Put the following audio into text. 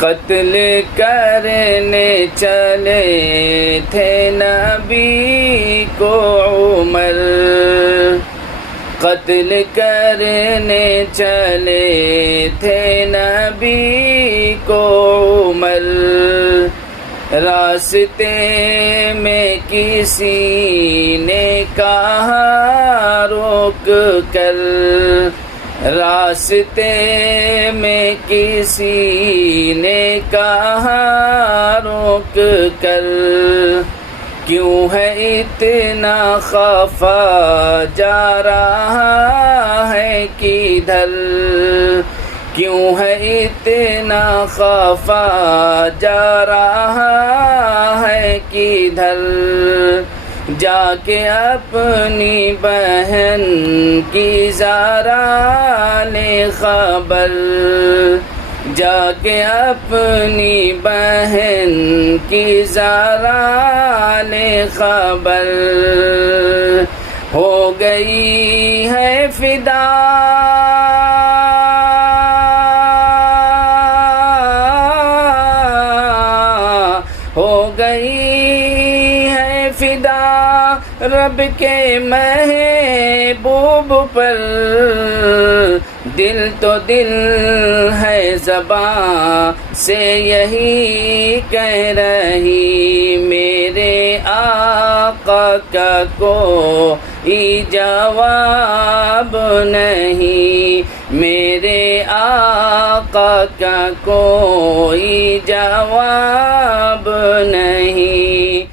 قتل کرنے چلے تھے نبی کو عمر، قتل کرنے چلے تھے نبی کو عمر، راستے میں کسی نے کہا روک کر، راستے میں کسی نے کہا روک کر، کیوں ہے اتنا خفا جا رہا ہے کدھر، کیوں ہے اتنا خفا جا رہا ہے کدھر، جا کے اپنی بہن کی ذرا لے خبر، جا کے اپنی بہن کی ذرا لے خبر، ہو گئی ہے فدا ہو گئی ہے فدا رب کے محبوب پر، دل تو دل ہے زباں سے یہی کہہ رہی، میرے آقا کا کوئی جواب نہیں، میرے آقا کا کوئی جواب نہیں۔